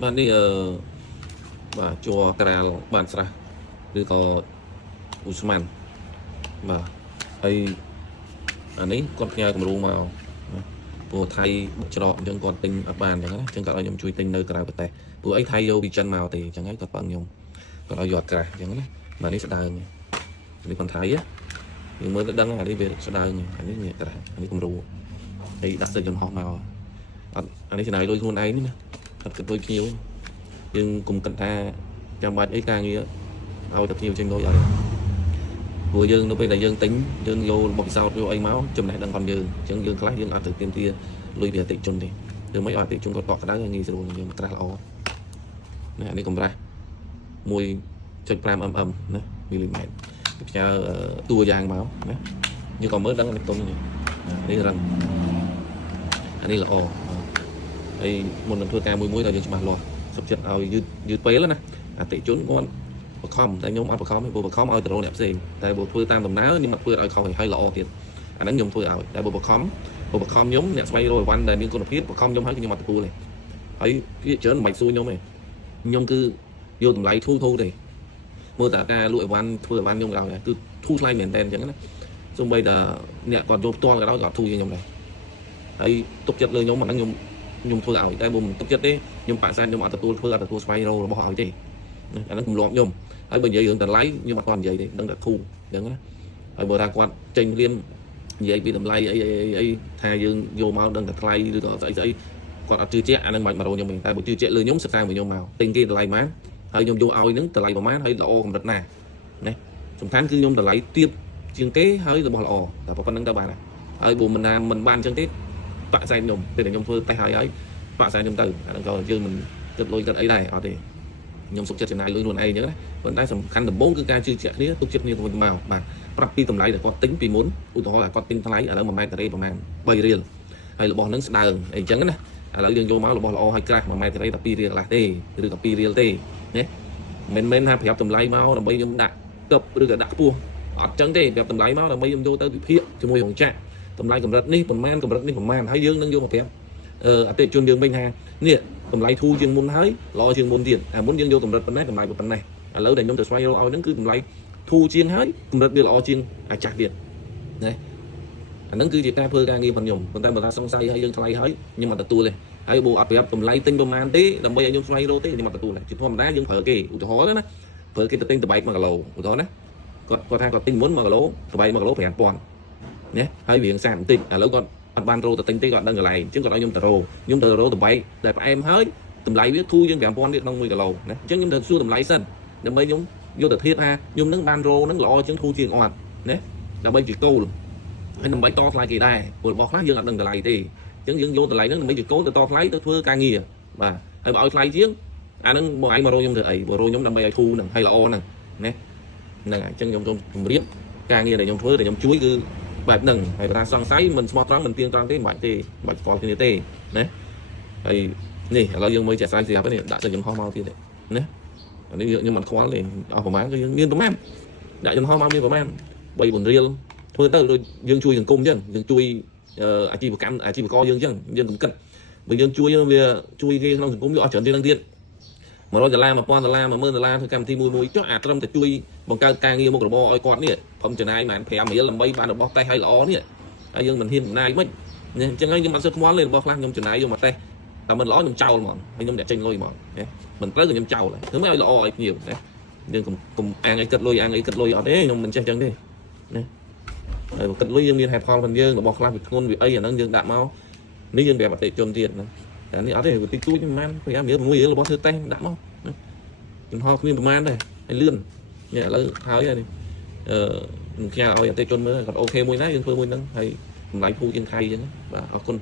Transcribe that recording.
bạn đi bà chùa Cà bạn sraឬក៏ Usman បាទហើយអានេះគាត់ផ្ញើគម្រោងមកព្រោះថៃច្រកអញ្ចឹងគាត់ទិញអត់បានអញ្ចឹងណាអញ្ចឹងគាត់ឲ្យខ្ញុំជួយទិញនៅក្រៅប្រទេសព្រោះអីថៃយកពីចិនមកទេអញ្ចឹងហើយគាត់ប៉ឹងខ្ញុំគាត់ឲ្យយកក្រាស់អញ្ចឹងណាបាទនេះស្ដើងនេះคนថៃយើងមើលទៅដឹងអានេះវាស្ដើងអានេះក្រាស់អានេះគម្រោងហើយដាក់ស្ទើរចំហមកអត់អានេះចំណាយលុយខ្លួនឯងនេះណាអត់គិតលុយភ្ញៀវយើងគុំគិតថាចាំបាច់អីការងារឲ្យតែភ្ញៀវចេញលុយអត់ព្រោះយើងនៅពេលដែលយើងទិញយើងយករបស់ពិសោធន៍យកអីមកចំណេះដឹងផងយើងអញ្ចឹងយើងខ្លះយើងអត់ទៅទាមទារលុយពីអតិថិជនទេគឺមិនឲ្យអតិថិជនគាត់កក់ក្ដៅងាយស្រួលយើងក្រាស់ល្អណានេះកម្រាស់ 1.5 mm ណាមីលីម៉ែត្រផ្ញើតួយ៉ាងមកណាយើងក៏មើលដឹងនេះទុំនេះរឹងអានេះល្អហើយមុននឹងធ្វើការមួយដល់យើងច្បាស់លាស់សុខចិត្តឲ្យយឺតពេលណាអតិថិជនគាត់បខំតែខ្ញុំអត់បខំទេព្រោះបខំឲ្យទៅរកអ្នកផ្សេងតែបើធ្វើតាមដំណើរខ្ញុំអត់ធ្វើឲ្យខុសឲ្យល្អទៀតអាហ្នឹងខ្ញុំធ្វើឲ្យតែបើបខំខ្ញុំអ្នកស្វែងរកអីវ៉ាន់ដែលមានគុណភាពបខំខ្ញុំឲ្យខ្ញុំអត់ទទួលទេហើយវាច្រើនមិនបាច់សួរខ្ញុំទេខ្ញុំគឺយកតម្លៃធូរទេមើលតែការលក់អីវ៉ាន់ធ្វើអីវ៉ាន់ខ្ញុំក៏ដោយគឺធូរថ្លៃមែនតើអញ្ចឹងណាសូម្បីតែអ្នកគាត់យកផ្ទាល់ក៏ដោយក៏ធូរជាងខ្ញុំដែរហើយទុកចិត្តលើខ្ញុំអាហ្នឹងខ្ញុំធ្វើឲ្យតែបើមិនទុកចិត្តទេខ្ញុំបាក់សែនខ្ញុំអត់ទទួលធ្វើអត់ទទួលស្វែងរករបស់ឲ្យទេអាហ្នឹងគំលាប់ខ្ញុំហើយបើនិយាយរឿងតម្លៃខ្ញុំអត់គាត់និយាយទេដឹងតែធូរអញ្ចឹងណាហើយបើថាគាត់ចេញលៀននិយាយពីតម្លៃអីថាយើងយកមកដឹងតែថ្លៃឬក៏ស្អីគាត់អត់ជឿជាក់អាហ្នឹងមិន100ខ្ញុំទេតែបើជឿជាក់លើខ្ញុំសិក្សាពីខ្ញុំមកទិញគេតម្លៃប៉ុន្មានហើយខ្ញុំយកឲ្យហ្នឹងតម្លៃប្រហែលហើយល្អកម្រិតណាណាសំខាន់គឺខ្ញុំតម្លៃទាបជាងគេហើយរបស់ល្អតែប៉ុណ្្នឹងទៅបានហើយបើមិនបានអញ្ចឹងទេបាក់សែនខ្ញុំពេលដែលខ្ញុំធ្វើតេស្តហើយបាក់សែនខ្ញុំទៅអាហ្នឹងក៏យើងមិនគិតលុយគិតអីដែរអត់ទេខ្ញុំសុខចិត្តចំណាយលុយខ្លួនឯងអញ្ចឹងណាប៉ុន្តែសំខាន់ដំបូងគឺការជឿជាក់គ្នាទុកចិត្តគ្នាទៅវិញទៅមកបាទប្រាប់ពីតម្លៃដែលគាត់ទិញពីមុនឧទាហរណ៍ថាគាត់ទិញថ្លៃឥឡូវ1ម៉ែត្រការ៉េប្រហែល3រៀលហើយរបស់ហ្នឹងស្ដើងអីអញ្ចឹងណាឥឡូវយើងយកមករបស់ល្អហើយក្រាស់1ម៉ែត្រការ៉េតែ2រៀលកន្លះទេឬក៏2រៀលទេណាមិនមែនថាប្រាប់តម្លៃមកដើម្បីខ្ញុំដាក់គប់ឬក៏ដាក់ខ្ពស់អត់អញ្ចឹងទេប្រាប់តម្លៃមកដើម្បីខ្ញុំយកទៅវិភាគជាមួយរោងចក្រតម្លៃកម្រិតនេះប្រមាណកម្រិតនេះប្រមាណហើយយើងនឹងយកមកប្រាប់អតិថិជនយើងវិញថានេះតម្លៃធូរជាងមុនហើយល្អជាងមុនទៀតមុនយើងយកកម្រិតប៉ុណ្ណេះតម្លៃប៉ុណ្ណេះឥឡូវដែលខ្ញុំទៅស្វែងរកឲ្យហ្នឹងគឺតម្លៃធូរជាងហើយកម្រិតវាល្អជាងអាចាស់ទៀតណាអាហ្នឹងគឺជាការធ្វើការងាររបស់ខ្ញុំប៉ុន្តែបើថាសង្ស័យហើយយើងថ្លៃហើយខ្ញុំអត់ទទួលទេហើយបើអត់ប្រាប់តម្លៃទិញប្រមាណទេដើម្បីឲ្យខ្ញុំស្វែងរកទេខ្ញុំអត់ទទួលទេជាធម្មតាយើងប្រើគេឧទាហរណ៍ណាប្រើគេទៅទិញតបែក1គីឡូឧទាហរណ៍ណាគាត់ថាគាត់ទិញមុន1គីឡូតបែក1គីឡូ5000ណាហើយវាងសាមបន្តិចឥឡូវគាត់អត់បានរោទៅទិញទេគាត់ដឹងកន្លែងអញ្ចឹងគាត់ឲ្យខ្ញុំទៅរោតបែកដែលផ្អែមហើយតម្លៃវាធូរជាង5000ទៀតក្នុង1គីឡូណាអញ្ចឹងខ្ញុំទៅសួរតម្លៃសិនដើម្បីខ្ញុំយកទៅធៀបថាខ្ញុំនឹងបានរោហ្នឹងល្អជាងធូរជាងអត់ណាដើម្បីជាគោលហើយដើម្បីតថ្លៃគេដែរព្រោះរបស់ខ្លះយើងអត់ដឹងតម្លៃទេអញ្ចឹងយើងយកតម្លៃហ្នឹងដើម្បីជាគោលទៅតថ្លៃទៅធ្វើការងារបាទហើយបើឲ្យថ្លៃជាងអាហ្នឹងបងឯងមករោខ្ញុំធ្វើអីបើរោខ្ញុំដើម្បីឲ្យធូរហ្នឹងហើយល្អហ្នឹងណាហ្នឹងហើយអញ្ចឹងខ្ញុំសូមជម្រាបការងារដែលខ្ញុំធ្វើដែលខ្ញុំជួយគឺបែបហ្នឹងហើយបើថាសង្ស័យមិនស្មោះត្រង់មិនទៀងត្រង់ទេមិនបាច់ទេមិនបាច់ស្គាល់គ្នាទេណាហើយនេះឥឡូវយើងមើលចាក់ស្រាយស្រាប់នេះដាក់ទឹកចំហមកទៀតណាអានេះខ្ញុំមិនខ្វល់ទេអស់ប្រហែលគឺយើងមានប្រហែលដាក់ចំហមកមានប្រហែល3 4រៀលធ្វើទៅដូចយើងជួយសង្គមអញ្ចឹងយើងជួយអាជីវកម្មអាជីវករយើងអញ្ចឹងយើងកុំគិតបើយើងជួយវាជួយគេក្នុងសង្គមវាអស់ច្រើនទៀតហ្នឹងទៀត$100 $1000 $10000 ធ្វើកម្មវិធីមួយចុះអាត្រឹមតែជួយបង្កើតការងារមុខរបរឲ្យគាត់នេះព្រមចំណាយបាន5រៀលដើម្បីបានរបស់តេស្តឲ្យល្អនេះហើយយើងមិនហ៊ានចំណាយមិនអញ្ចឹងហើយខ្ញុំអត់សូវខ្វល់ទេរបស់ខ្លះខ្ញុំចំណាយយកមកតេស្តតែមិនល្អខ្ញុំចោលហ្មងហើយខ្ញុំអ្នកចេញលុយហ្មងណាមិនត្រូវក៏ខ្ញុំចោលហើយធ្វើមិនឲ្យល្អឲ្យភ្ញៀវណាយើងកុំអាងអីគិតលុយអត់ទេខ្ញុំមិនចេះអញ្ចឹងទេណាហើយគិតលុយយើងមានហេតុផលផងយើងរបស់ខ្លះវាធ្ងន់វាអីអាហ្នឹងយើងដាក់មកនេះយើងប្រាប់អតិថិជនទៀតណាតែនេះអត់ទេវាតិចតួចប្រហែល5រៀល6រៀលរបស់ធ្វើតេស្តដាក់មកចំហគ្មានប្រហែលដែរហើយលឿននេះឥឡូវហើយនេះខ្ញុំខ្ញាល់ឲ្យអតិថិជនមើលគាត់អូខេមួយណាយើងធ្វើមួយហ្នឹងហើយតម្លៃធូរជាងថៃអញ្ចឹងបាទអរគុណ